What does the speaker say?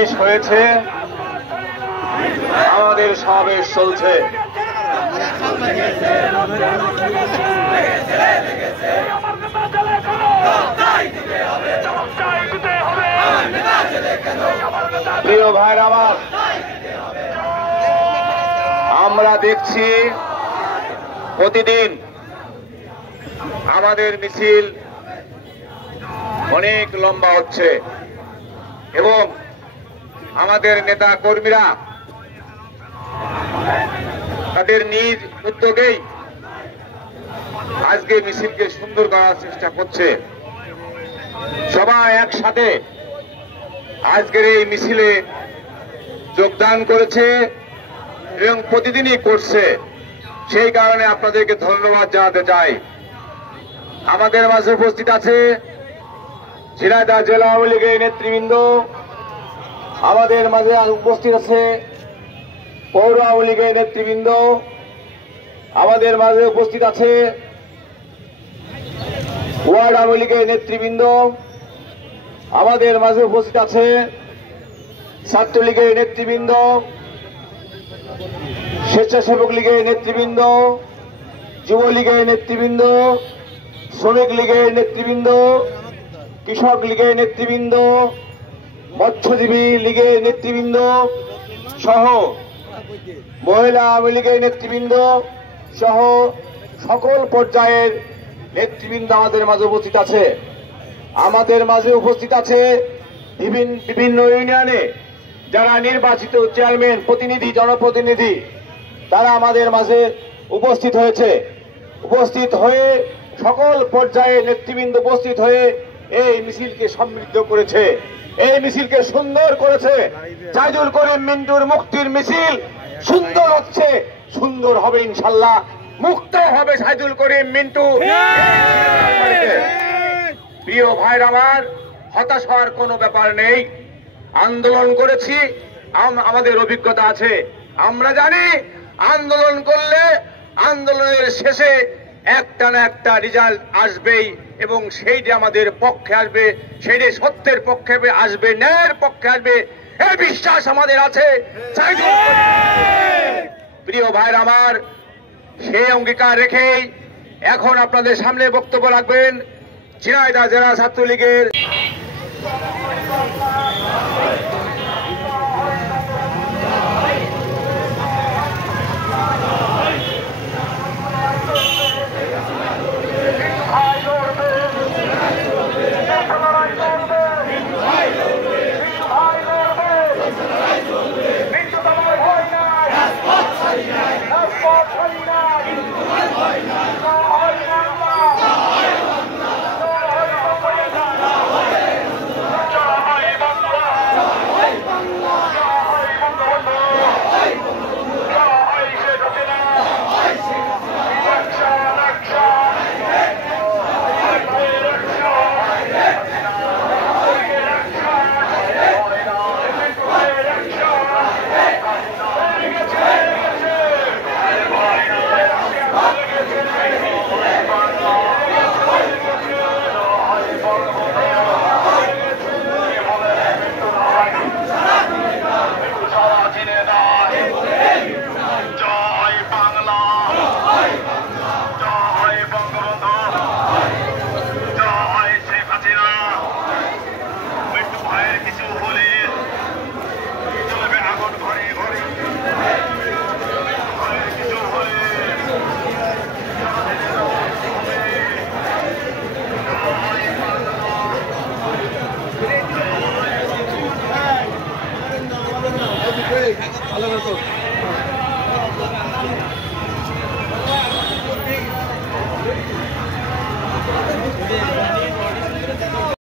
শেষ হয়েছে, আমাদের সমাবেশ চলছে। প্রিয় ভাইরা আমার, আমরা দেখছি প্রতিদিন আমাদের মিছিল অনেক লম্বা হচ্ছে এবং আমাদের নেতা কর্মীরা তাদের নিজ উদ্যোগেই আজকে মিছিলকে সুন্দর করার চেষ্টা করছে। সবাই একসাথে আজকের এই মিছিলে যোগদান করেছে এবং প্রতিদিনই করছে। সেই কারণে আপনাদেরকে ধন্যবাদ জানাতে চাই। আমাদের মাঝে উপস্থিত আছে ঝিনাইদহ জেলা আওয়ামী লীগের নেতৃবৃন্দ, আমাদের মাঝে উপস্থিত আছে পৌর আওয়ামী লীগের নেতৃবৃন্দ, আমাদের মাঝে উপস্থিত আছে ওয়ার্ড আওয়ামী লীগের নেতৃবৃন্দ, আমাদের মাঝে উপস্থিত আছে ছাত্রলীগের নেতৃবৃন্দ, স্বেচ্ছাসেবক লীগের নেতৃবৃন্দ, যুবলীগের নেতৃবৃন্দ, শ্রমিক লীগের নেতৃবৃন্দ, কৃষক লীগের নেতৃবৃন্দ, মৎস্যজীবী লীগের নেতৃবৃন্দ সহ মহিলা আওয়ামী লীগের নেতৃবৃন্দ সহ সকল পর্যায়ের নেতৃবৃন্দ আমাদের মাঝে উপস্থিত আছে। আমাদের মাঝে উপস্থিত আছে বিভিন্ন ইউনিয়নে যারা নির্বাচিত চেয়ারম্যান, প্রতিনিধি, জনপ্রতিনিধি, তারা আমাদের মাঝে উপস্থিত হয়েছে। উপস্থিত হয়ে সকল পর্যায়ে নেতৃবৃন্দ উপস্থিত হয়ে এই মিছিলকে সমৃদ্ধ করেছে, এই মিছিলকে সুন্দর করেছে। সাইদুল করিম মিন্টুর মুক্তির মিছিল সুন্দর হচ্ছে, সুন্দর হবে ইনশাল্লাহ, মুক্ত হবে সাইদুল করিম মিন্টু। প্রিয় ভাইরা আমার, হতাশ হওয়ার কোনো ব্যাপার নেই। আন্দোলন করেছি, আমাদের অভিজ্ঞতা আছে। আমরা জানি আন্দোলন করলে আন্দোলনের শেষে একটা না একটা রেজাল্ট আসবেই এবং সেইটা আমাদের পক্ষে আসবে, সেইটা সত্যের পক্ষে আসবে, ন্যায়ের পক্ষে আসবে, এই বিশ্বাস আমাদের আছে। প্রিয় ভাইরা আমার, সেই অঙ্গীকার রেখেই এখন আপনাদের সামনে বক্তব্য রাখবেন ঝিনাইদহ জেলা ছাত্রলীগের ভালো